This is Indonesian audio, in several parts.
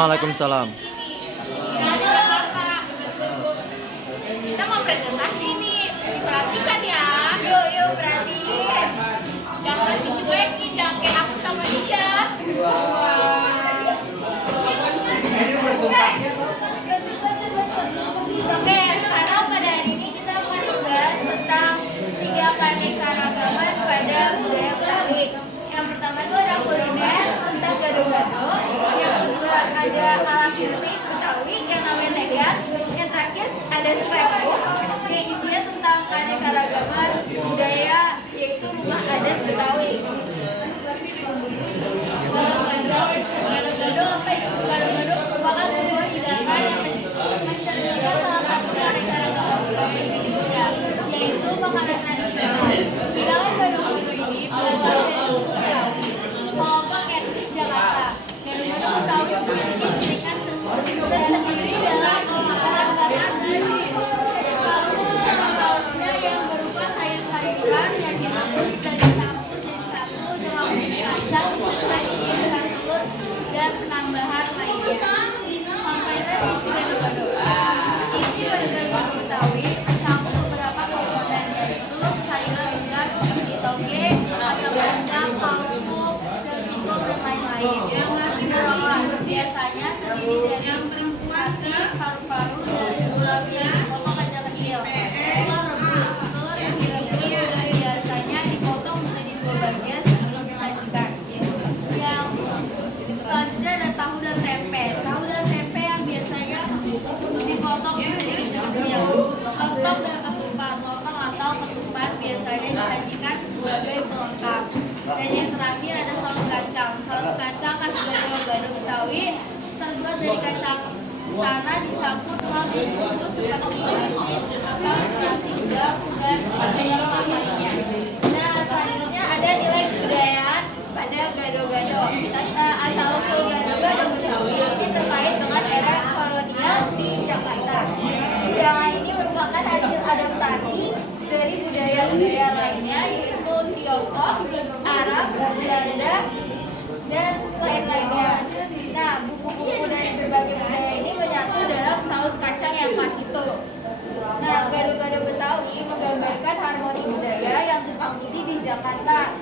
Waalaikumsalam. Kita mau presentasi nih, perhatikan ya. Yuk, yuk perhatiin. Jangan dicuekin, jangan kayak aku sama dia. Oke, sekarang pada hari ini kita akan membahas tentang 3 keanekaragaman pada budaya Betawi. Yang pertama itu ada kuliner tentang gado-gado. Yang kedua ada alat musik Betawi yang namanya tehian. Yang terakhir ada scrapbook yang isinya tentang keanekaragaman budaya yaitu rumah adat Betawi. Gado-gado apa itu? Gado-gado merupakan sebuah hidangan yang mencerminkan salah satu keanekaragaman budaya Indonesia, yaitu makanan tradisional. Hidangan gado-gado ini berasal dari suku Betawi, kelompok etnis Jakarta. Gado-gado Betawi memiliki ciri khas tersendiri dalam bahan asli. Sausnya yang berupa sayur-sayuran yang direbus dan dicampur jadi satu dengan bumbu kacang disertai irisan telur dan penambahan lainnya. Komponen isi gado-gado. Isi pada gado-gado Betawi mencampur beberapa komponen yaitu sayuran segar seperti toge, kacang panjang, kangkung, dan singkong dan lain-lain. Jeroan biasanya terdiri dari hati, paru-paru, dan usus yang dipotong kecil-kecil. Telur rebus. Telur yang direbus dan biasanya dipotong menjadi 2 bagian sebelum disajikan. Yang selanjutnya ada tahu dan tempe. Tahu dan tempe yang biasanya dipotong menjadi kecil-kecil. Lontong dan ketupat. Lontong atau ketupat biasanya disajikan sebagai pelengkap. Dan yang terakhir ada saus kacang. Saus kacang khas gado-gado Betawi terbuat dari kacang tanah dicampur dengan bumbu seperti manis atau nasi udang dan rempah lainnya. Nah, selanjutnya ada nilai kebudayaan pada gado-gado. Asal-usul gado-gado Betawi ini terkait dengan era kolonial di Jakarta. Hidangan ini merupakan hasil adaptasi dari budaya-budaya lainnya yaitu Tiongkok, Arab, Belanda, dan lain-lainnya. Nah, buku-buku dari berbagai budaya ini menyatu dalam saus kacang yang khas itu. Nah, gado-gado Betawi menggambarkan harmoni budaya yang tumpang tindih di Jakarta.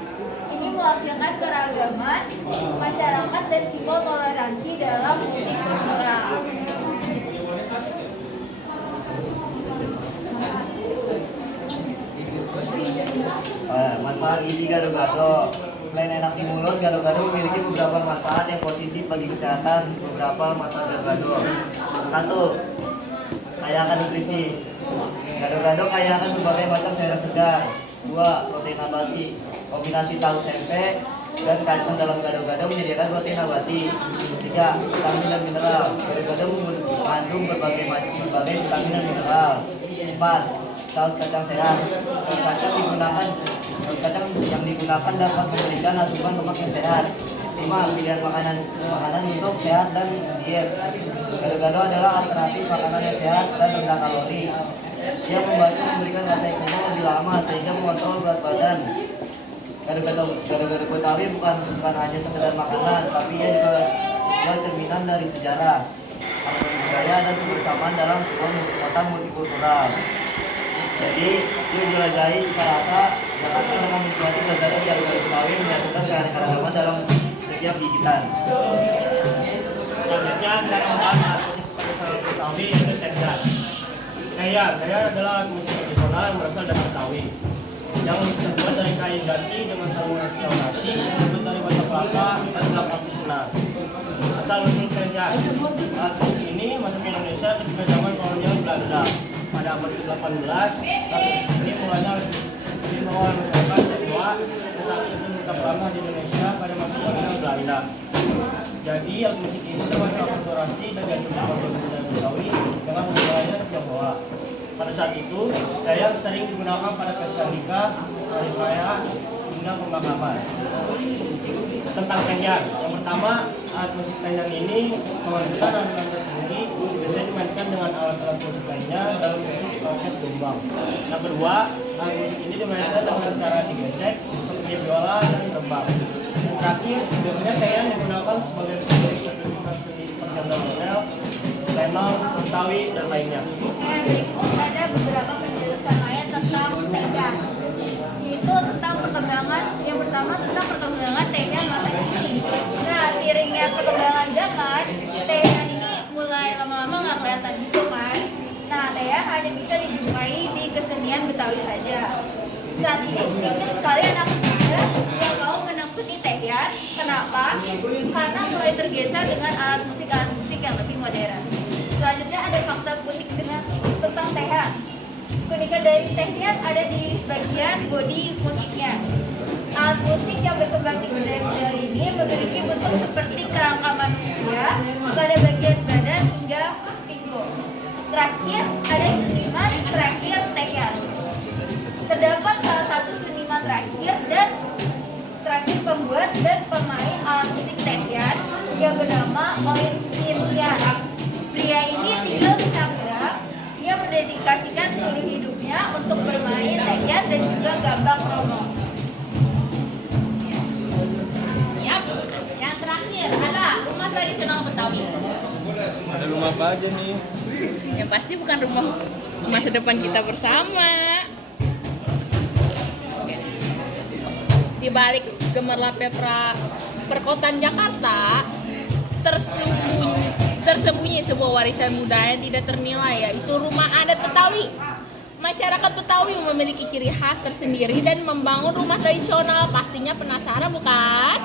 Ini mewakilkan keragaman masyarakat dan simbol toleransi dalam multikultural. Manfaat gizi gado-gado. Selain enak di mulut, gado-gado memiliki beberapa manfaat yang positif bagi kesehatan. Beberapa manfaat gado-gado. 1. Kaya akan nutrisi. Gado-gado kaya akan berbagai macam sayuran segar. 2. Protein nabati. Kombinasi tahu tempe dan kacang dalam gado-gado menyediakan protein nabati. 3. Vitamin dan mineral. Gado-gado mengandung berbagai vitamin dan mineral. 4. Saus kacang sehat. Saus kacang yang digunakan dapat memberikan asupan lemak yang sehat. 5. Pilihan makanan untuk sehat dan diet. Gado-gado adalah alternatif makanan yang sehat dan rendah kalori. Ia membantu memberikan rasa kenyang lebih lama sehingga mengontrol berat badan. Gado-gado Betawi bukan hanya sekedar makanan, tapi ia juga cerminan dari sejarah, harmoni budaya dan kebersamaan dalam sebuah kota multikultural. Jadi, yuk jelajahi cita rasa Jakarta dengan menikmati lezatnya gado-gado Betawi menyatukan keanekaragaman dalam setiap gigitan. Selanjutnya kita membahas musik Betawi yaitu tehian. Tehian adalah musik tradisional yang berasal dari Betawi, yang terbuat dari kain jati dengan sarungan nasi yang terbuat dari bata kelapa dan gelap api senar. Asal usul tehian, alat musik ini masuk ke Indonesia ketika zaman kolonial Belanda. Pada abad ke-18, alat ini mulanya dibawa oleh masyarakat Jawa yang saat itu menetap lama di Indonesia pada masa kolonial Belanda. Jadi alat musik ini dapat terakulturasi dan diaturkan oleh budaya Betawi dengan budayanya Tionghoa. Pada saat itu, tehian sering digunakan pada pesta nikah, hari raya, hingga pemakaman. Tentang tehian, yang pertama, alat musik tehian ini menghasilkan alunan tertinggi, biasanya dimainkan dengan alat-alat musik lainnya dalam bentuk orkes gombang. Yang kedua, alat musik ini dimainkan dengan cara digesek, seperti biola dan tembang. Terakhir, biasanya tehian digunakan sebagai sertifikat seni perjalanan Lenong, Betawi, dan lainnya. Berikut ada beberapa penjelasan lain tentang tehian, yaitu tentang perkembangan. Yang pertama tentang perkembangan tehian masa kini. Nah, seiringnya perkembangan zaman, tehian ini mulai lama-lama nggak kelihatan gitu kan. Nah, tehian hanya bisa dijumpai di kesenian Betawi saja. Saat ini sedikit sekali anak muda yang mau menekuni tehian. Kenapa? Karena mulai tergeser dengan alat musik yang lebih modern. Selanjutnya ada fakta unik tentang tehian. Keunikan dari tehian ada di bagian bodi musiknya. Alat musik yang berkembang di budaya ini memiliki bentuk seperti kerangka manusia pada bagian badan hingga pinggul. Terakhir ada seniman terakhir tehian. Terdapat salah satu seniman terakhir pembuat dan pemain alat musik tehian yang bernama Oin Siryan. Pria ini tinggal di Tangerang. Ia mendedikasikan seluruh hidupnya untuk bermain tehian dan juga gambang kromong. Yap, yang terakhir ada rumah tradisional Betawi. Ada rumah apa aja nih? Yang pasti bukan rumah masa depan kita bersama. Di balik gemerlapnya perkotaan Jakarta tersembunyi sebuah warisan budaya yang tidak ternilai, yaitu rumah adat Betawi. Masyarakat Betawi memiliki ciri khas tersendiri dan membangun rumah tradisional. Pastinya penasaran bukan?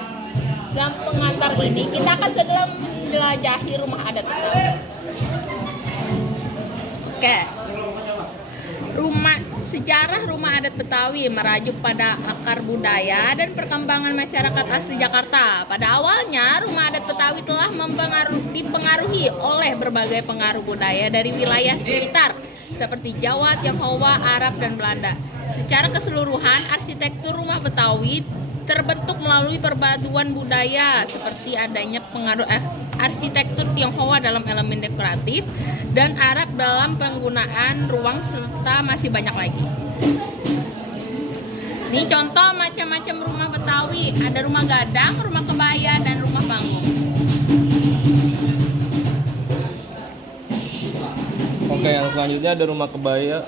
Dalam pengantar ini kita akan segera menjelajahi rumah adat Betawi. Oke. Sejarah rumah adat Betawi merajuk pada akar budaya dan perkembangan masyarakat asli Jakarta. Pada awalnya, rumah adat Betawi telah dipengaruhi oleh berbagai pengaruh budaya dari wilayah sekitar seperti Jawa, Tionghoa, Arab, dan Belanda. Secara keseluruhan, arsitektur rumah Betawi terbentuk melalui perpaduan budaya seperti adanya pengaruh arsitektur Tionghoa dalam elemen dekoratif dan Arab dalam penggunaan ruang serta masih banyak lagi. Ini contoh macam-macam rumah Betawi, ada rumah gadang, rumah kebaya, dan rumah panggung. Oke, yang selanjutnya ada rumah kebaya.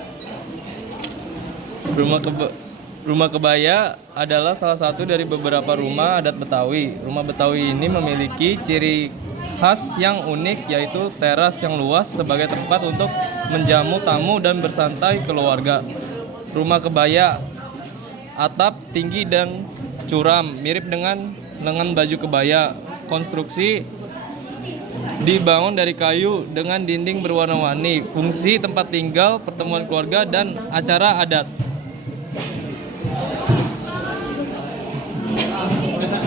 Rumah kebaya adalah salah satu dari beberapa rumah adat Betawi. Rumah Betawi ini memiliki ciri khas yang unik, yaitu teras yang luas sebagai tempat untuk menjamu tamu dan bersantai keluarga. Rumah kebaya, atap tinggi dan curam, mirip dengan lengan baju kebaya. Konstruksi dibangun dari kayu dengan dinding berwarna-warni. Fungsi tempat tinggal, pertemuan keluarga, dan acara adat.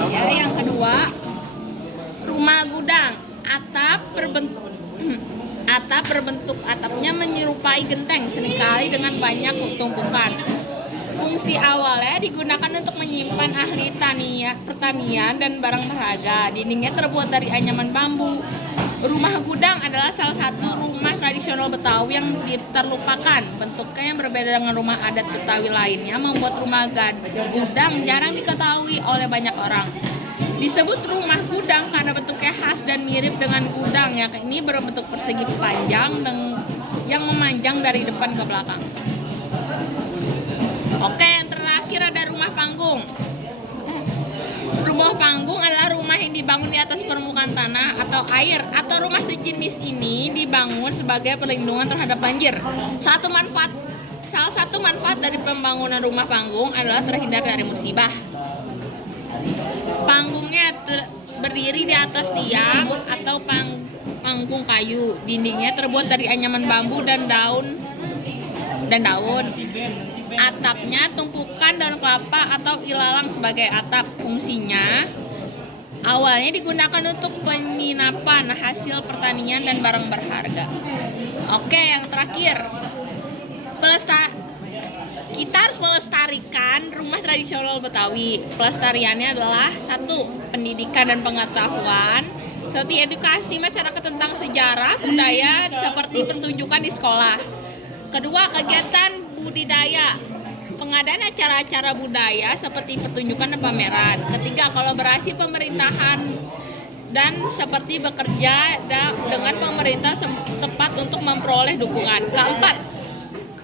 Ya, yang kedua, rumah gudang. Atap berbentuk atapnya menyerupai genteng, seringkali dengan banyak tumpukan. Fungsi awalnya digunakan untuk menyimpan ahli pertanian dan barang berharga. Dindingnya terbuat dari anyaman bambu. Rumah gudang adalah salah satu rumah tradisional Betawi yang terlupakan. Bentuknya yang berbeda dengan rumah adat Betawi lainnya membuat rumah gudang jarang diketahui oleh banyak orang. Disebut rumah gudang karena bentuknya khas dan mirip dengan gudang, yakni berbentuk persegi panjang dan yang memanjang dari depan ke belakang. Oke, yang terakhir ada rumah panggung. Rumah panggung adalah rumah yang dibangun di atas permukaan tanah atau air, atau rumah sejenis ini dibangun sebagai perlindungan terhadap banjir. Salah satu manfaat dari pembangunan rumah panggung adalah terhindar dari musibah. Panggungnya berdiri di atas tiang atau panggung kayu. Dindingnya terbuat dari anyaman bambu dan daun. Atapnya tumpukan daun kelapa atau ilalang sebagai atap. Fungsinya awalnya digunakan untuk penginapan hasil pertanian dan barang berharga. Oke, yang terakhir, kita harus melestarikan rumah tradisional Betawi. Pelestariannya adalah 1. Pendidikan dan pengetahuan, seperti edukasi masyarakat tentang sejarah, budaya, seperti pertunjukan di sekolah. 2. Kegiatan budidaya, pengadaan acara-acara budaya seperti pertunjukan dan pameran. 3. Kolaborasi pemerintahan dan seperti bekerja dengan pemerintah tepat untuk memperoleh dukungan. Keempat,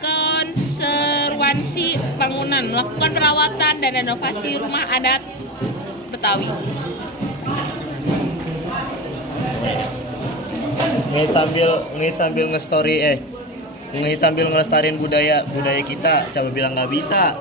konservasi bangunan, melakukan perawatan dan renovasi rumah adat Betawi. Ngehit sambil nge-story ngehit sambil ngelestarin budaya kita, siapa bilang nggak bisa.